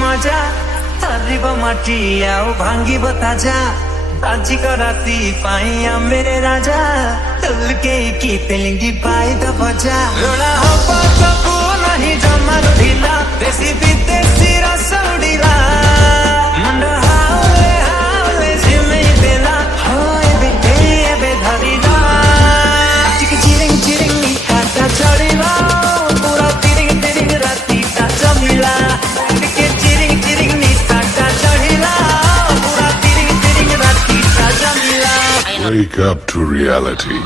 मजा हरिब माटी आओ भांगिब ताजा आजिक राती पाई मेरे राजा तल के की तेलिंगी पाई द बजा रोड़ा हवा सबू नहीं जमार ढीला देसी विदेशी रस उड़ीला मुंड हावले हावले झिमे देला हो एबे धरीला चिक चिरिंग चिरिंग नी काटा चढ़ीला पूरा तिरिंग तिरिंग राती ता जमिला के चिरिंग चिरिंग नी काटा चढ़ीला पूरा तिरिंग तिरिंग राती ता जमिला Wake up to reality.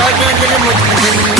Sargandini Mutlu